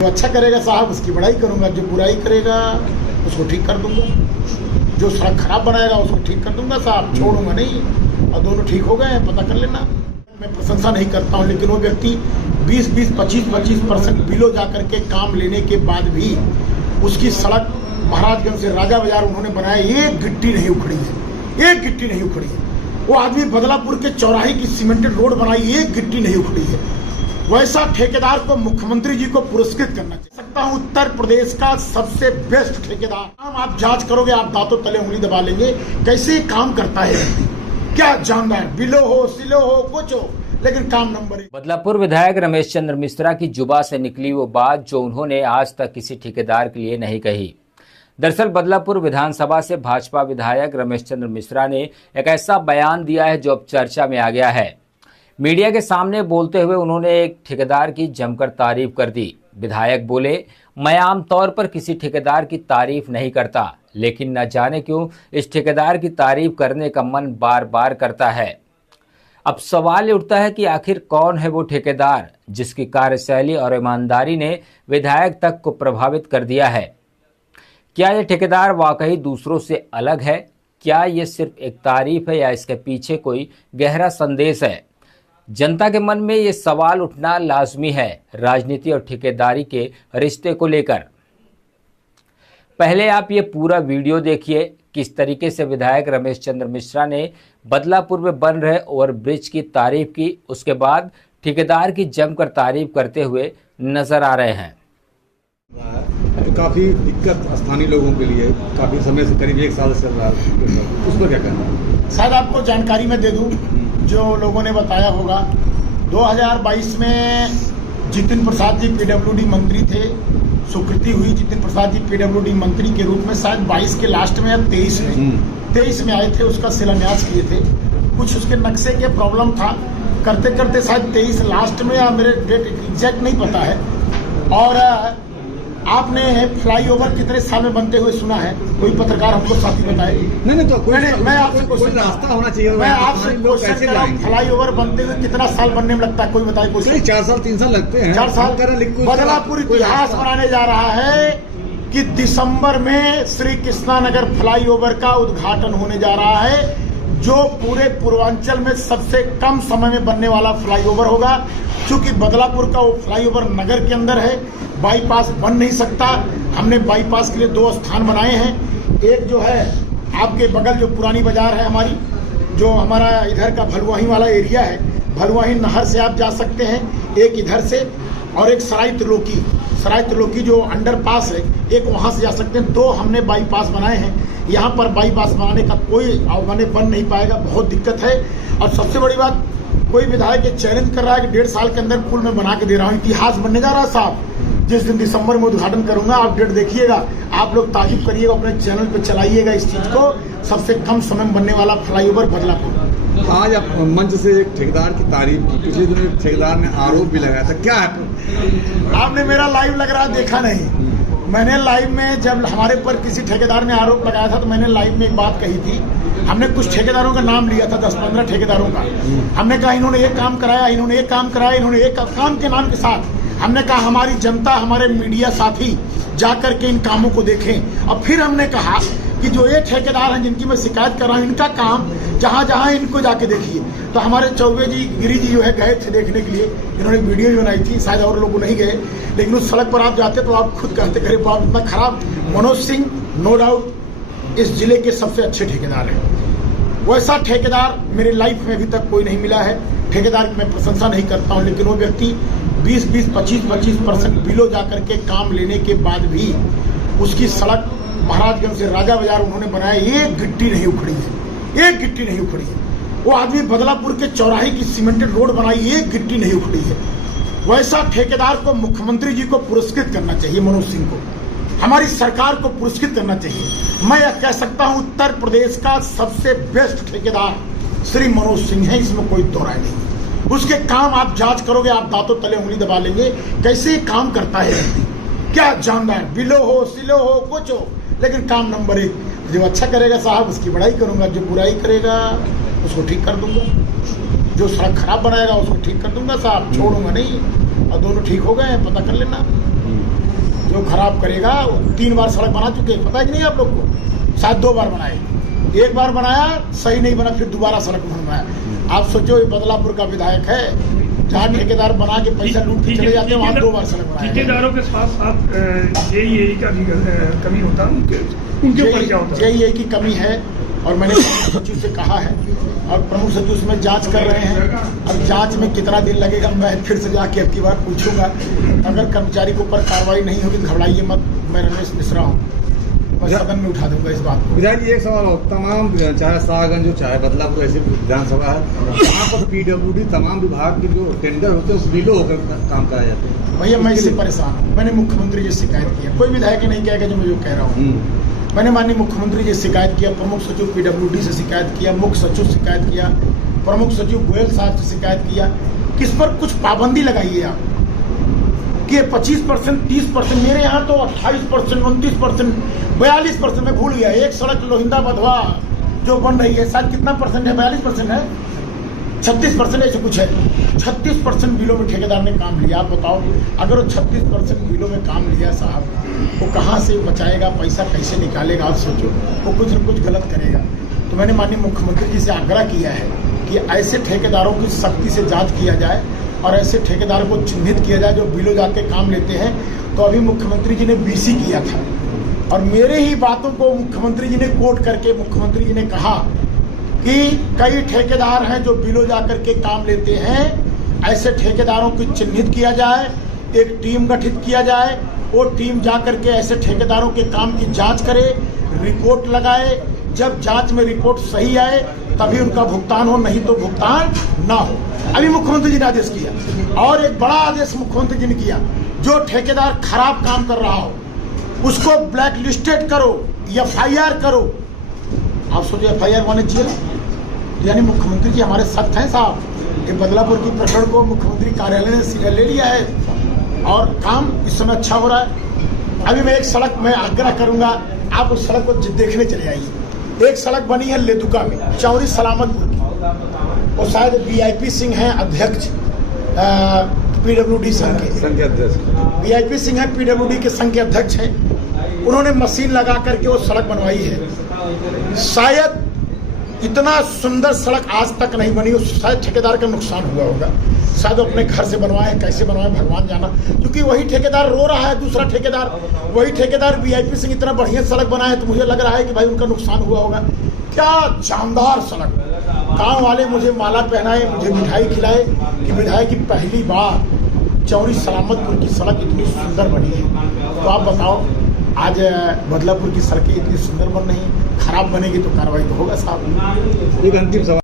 जो अच्छा करेगा साहब उसकी बड़ाई करूंगा, जो बुराई करेगा उसको ठीक कर दूंगा, जो सड़क खराब बनाएगा उसको ठीक कर दूंगा साहब, छोड़ूंगा नहीं। और दोनों ठीक हो गए, पता कर लेना। मैं प्रशंसा नहीं करता हूं, लेकिन वो व्यक्ति 20-20, 25-25% बिलो जाकर के काम लेने के बाद भी उसकी सड़क महाराजगंज से राजा बाजार उन्होंने बनाया, एक गिट्टी नहीं उखड़ी है, एक गिट्टी नहीं उखड़ी है। वो आदमी बदलापुर के चौराहे की सीमेंटेड रोड बनाई, एक गिट्टी नहीं उखड़ी है। वैसा ठेकेदार को मुख्यमंत्री जी को पुरस्कृत करना चाहिए। सकता हूं उत्तर प्रदेश का सबसे बेस्ट ठेकेदार। काम आप जांच करोगे, आप दांतों तले उंगली दबा लेंगे कैसे काम करता है, क्या जानदार, बिलो हो सिलो हो कुछ हो, लेकिन काम नंबर 1। बदलापुर विधायक रमेश चंद्र मिश्रा की जुबान से निकली वो बात जो उन्होंने आज तक किसी ठेकेदार के लिए नहीं कही। दरअसल बदलापुर विधानसभा से भाजपा विधायक रमेश चंद्र मिश्रा ने एक ऐसा बयान दिया है जो अब चर्चा में आ गया है। मीडिया के सामने बोलते हुए उन्होंने एक ठेकेदार की जमकर तारीफ कर दी। विधायक बोले, मैं आमतौर पर किसी ठेकेदार की तारीफ नहीं करता, लेकिन न जाने क्यों इस ठेकेदार की तारीफ करने का मन बार बार करता है। अब सवाल ये उठता है कि आखिर कौन है वो ठेकेदार जिसकी कार्यशैली और ईमानदारी ने विधायक तक को प्रभावित कर दिया है। क्या यह ठेकेदार वाकई दूसरों से अलग है? क्या ये सिर्फ एक तारीफ है या इसके पीछे कोई गहरा संदेश है? जनता के मन में ये सवाल उठना लाजमी है राजनीति और ठेकेदारी के रिश्ते को लेकर। पहले आप ये पूरा वीडियो देखिए, किस तरीके से विधायक रमेश चंद्र मिश्रा ने बदलापुर में बन रहे ओवरब्रिज की तारीफ की, उसके बाद ठेकेदार की जमकर तारीफ करते हुए नजर आ रहे हैं। तो काफी दिक्कत स्थानीय लोगों के लिए काफी समय से, करीब 1 साल से चल रहा है, उस पर क्या कहना है? शायद आपको जानकारी में दे दूं, जो लोगों ने बताया होगा, 2022 में जितिन प्रसाद जी पीडब्ल्यूडी मंत्री थे, स्वीकृति हुई जितिन प्रसाद जी पीडब्ल्यूडी मंत्री के रूप में, शायद 22 के लास्ट में या 23 में आए थे, उसका शिलान्यास किए थे। कुछ उसके नक्शे के प्रॉब्लम था, करते करते शायद 23 लास्ट में, या मेरे डेट एग्जैक्ट नहीं पता है। और आपने फ्लाईओवर कितने साल में बनते हुए सुना है? कोई पत्रकार हमको साथी बताए। नहीं तो मैं आपसे कोई रास्ता होना चाहिए। मैं आपसे क्वेश्चन कर रहा हूं, फ्लाईओवर बनते हुए कितना साल बनने में लगता है, कोई बताए? कोई 4 साल 3 साल लगते हैं। 4 साल। बदलापुर इतिहास बनाने जा रहा है कि दिसंबर में श्री कृष्णानगर फ्लाईओवर का उद्घाटन होने जा रहा है, जो पूरे पूर्वांचल में सबसे कम समय में बनने वाला फ्लाईओवर होगा। क्योंकि बदलापुर का वो फ्लाईओवर नगर के अंदर है, बाईपास बन नहीं सकता। हमने बाईपास के लिए 2 स्थान बनाए हैं। एक जो है आपके बगल, जो पुरानी बाजार है हमारी, जो हमारा इधर का भलुआही वाला एरिया है, भलुआही नहर से आप जा सकते हैं, एक इधर से, और एक सराय त्रिलोकी जो अंडरपास है, एक वहां से जा सकते हैं। 2 हमने बाईपास बनाए हैं। यहाँ पर बाईपास बनाने का कोई बन नहीं पाएगा, बहुत दिक्कत है। और सबसे बड़ी बात, कोई विधायक ये चैलेंज कर रहा है कि 1.5 साल के अंदर पुल मैं बना के दे रहा हूँ। इतिहास बनने जा रहा है साहब। जिस दिन दिसंबर में उद्घाटन करूंगा, आप डेट देखिएगा, आप लोग तारीफ करिएगा, अपने चैनल पे चलाइएगा इस चीज को। सबसे कम समय में बनने वाला फ्लाईओवर बदलापुर। आज आप मंच से एक ठेकेदार की तारीफ की, पिछले दिनों एक ठेकेदार ने आरोप भी लगाया था, क्या है? आपने मेरा लाइव लग रहा देखा नहीं? मैंने लाइव में, जब हमारे पर किसी ठेकेदार ने आरोप लगाया था, तो मैंने लाइव में एक बात कही थी। हमने कुछ ठेकेदारों का नाम लिया था, 10-15 ठेकेदारों का। हमने कहा इन्होंने ये काम कराया, इन्होंने ये काम कराया, इन्होंने एक काम के नाम के साथ हमने कहा हमारी जनता, हमारे मीडिया साथी जाकर के इन कामों को देखें। और फिर हमने कहा कि जो ये ठेकेदार हैं जिनकी मैं शिकायत कर रहा हूँ, इनका काम जहाँ जहाँ इनको जाके देखिए। तो हमारे चौबे जी, गिरी जी जो है, गए थे देखने के लिए, इन्होंने वीडियो भी बनाई थी, शायद और लोग नहीं गए, लेकिन उस सड़क पर आप जाते तो आप खुद कहते करे बाप इतना खराब। मनोज सिंह नो डाउट इस जिले के सबसे अच्छे ठेकेदार हैं। वैसा ठेकेदार मेरे लाइफ में अभी तक कोई नहीं मिला है। ठेकेदार की मैं प्रशंसा नहीं करता हूं, लेकिन वो व्यक्ति 20-20, 25-25% बिलो जाकर के काम लेने के बाद भी उसकी सड़क महाराजगंज से राजा बाजार उन्होंने बनाया, एक गिट्टी नहीं उखड़ी है, एक गिट्टी नहीं उखड़ी है। वो आदमी बदलापुर के चौराहे की सीमेंटेड रोड बनाई, एक गिट्टी नहीं उखड़ी है। वैसा ठेकेदार को मुख्यमंत्री जी को पुरस्कृत करना चाहिए, मनोज सिंह को, हमारी सरकार को पुरस्कृत करना चाहिए। मैं यह कह सकता हूं उत्तर प्रदेश का सबसे बेस्ट ठेकेदार श्री मनोज सिंह है, इसमें कोई दो राय नहीं। उसके काम आप जांच करोगे, आप दांतों तले उंगली दबा लेंगे कैसे काम करता है, क्या जानदार, बिलो हो सिलो हो कुछ हो, लेकिन काम नंबर 1। जो अच्छा करेगा साहब उसकी बड़ाई करूंगा, जो बुराई करेगा उसको ठीक कर दूंगा, जो सड़क खराब बनाएगा उसको ठीक कर दूंगा साहब, छोड़ूंगा नहीं। और दोनों ठीक हो गए, पता कर लेना। खराब करेगा। 3 बार सड़क बना चुके हैं, पता है कि नहीं आप लोग को? शायद 2 बार बनाए, एक बार बनाया सही नहीं बना, फिर दोबारा सड़क बनवाया। आप सोचो ये बदलापुर का विधायक है, जहाँ ठेकेदार बना के पैसा लूट के चले जाते हैं, वहाँ 2 बार सड़क बनाया। ठेकेदारों के साथ साथ जेईई का भी कमी होता है, उनके ऊपर क्या होता है? जेईई की कमी है और मैंने प्रमुख सचिव से कहा है और प्रमुख सचिव उसमें जांच कर रहे हैं। अब जांच में कितना दिन लगेगा मैं फिर से जाके अब की बार पूछूंगा। अगर कर्मचारी के ऊपर कार्रवाई नहीं होगी, घबराइए मत, मैं रमेश मिश्रा हूँ, मैं सदन में उठा दूंगा इस बात को। विधायक जी एक सवाल हो, तमाम चाहे साहगंज हो चाहे बदलापुर ऐसी विधानसभा है, वहाँ पर पीडब्ल्यूडी तमाम विभाग के जो टेंडर होते हैं उस बिलो होकर काम कराए जाते हैं। भैया मैं इससे परेशान हूँ, मैंने मुख्यमंत्री जी से शिकायत किया, कोई विधायक नहीं कहेगा जो मैं जो कह रहा हूँ। मैंने माननीय मुख्यमंत्री जी से शिकायत किया, प्रमुख सचिव पीडब्ल्यूडी से शिकायत किया, मुख्य सचिव से शिकायत किया, प्रमुख सचिव गोयल साहब से शिकायत किया कि इस पर कुछ पाबंदी लगाइए आप कि 25%, 30%, मेरे यहाँ तो 28%, 29%, 42%, मैं भूल गया। एक सड़क लोहिंदा बधवा जो बन रही है, शायद कितना परसेंट है? 42% है, 36% ऐसे कुछ है। 36% बिलों में ठेकेदार ने काम लिया। आप बताओ, अगर वो 36% बिलों में काम लिया साहब, वो कहाँ से बचाएगा पैसा, कैसे निकालेगा? आप सोचो, वो कुछ न कुछ गलत करेगा। तो मैंने माननीय मुख्यमंत्री जी से आग्रह किया है कि ऐसे ठेकेदारों की सख्ती से जांच किया जाए और ऐसे ठेकेदार को चिन्हित किया जाए जो बिलों जाके काम लेते हैं। तो अभी मुख्यमंत्री जी ने बीसी किया था और मेरे ही बातों को मुख्यमंत्री जी ने कोट करके मुख्यमंत्री जी ने कहा कि कई ठेकेदार हैं जो बिलों जाकर के काम लेते हैं, ऐसे ठेकेदारों को चिन्हित किया जाए, एक टीम गठित किया जाए, वो टीम जाकर के ऐसे ठेकेदारों के काम की जांच करे, रिपोर्ट लगाए, जब जांच में रिपोर्ट सही आए तभी उनका भुगतान हो, नहीं तो भुगतान ना हो। अभी मुख्यमंत्री जी ने आदेश किया और एक बड़ा आदेश मुख्यमंत्री जी ने किया, जो ठेकेदार खराब काम कर रहा हो उसको ब्लैक लिस्टेड करो, FIR करो। आप सोचिए FIR माने जेल, यानी मुख्यमंत्री जी हमारे सख्त हैं साहब। ये बदलापुर की प्रकरण को मुख्यमंत्री कार्यालय ने ले लिया है और काम इस समय अच्छा हो रहा है। अभी मैं एक सड़क में आग्रह करूंगा, आप उस सड़क को देखने चले आइए। एक सड़क बनी है लेदुका में, चौरी सलामतपुर की, और शायद VIP सिंह हैं अध्यक्ष PWD संघ के अध्यक्ष, VIP सिंह है PWD के संघ के अध्यक्ष हैं। उन्होंने मशीन लगा करके वो सड़क बनवाई है। शायद इतना सुंदर सड़क आज तक नहीं बनी, शायद ठेकेदार का नुकसान हुआ होगा, शायद वो अपने घर से बनवाए, कैसे बनवाए भगवान जाना, क्योंकि वही ठेकेदार रो रहा है, दूसरा ठेकेदार, वही ठेकेदार VIP सिंह इतना बढ़िया सड़क बनाए, तो मुझे लग रहा है कि भाई उनका नुकसान हुआ होगा। क्या शानदार सड़क, गाँव वाले मुझे माला पहनाए, मुझे मिठाई खिलाए कि विधायक की पहली बार चौरी सलामतपुर की सड़क इतनी सुंदर बनी है। तो आप बताओ, आज बदलापुर की सड़कें इतनी सुंदर बन रही, खराब बनेगी तो कार्रवाई तो होगा साहब। एक अंतिम सवाल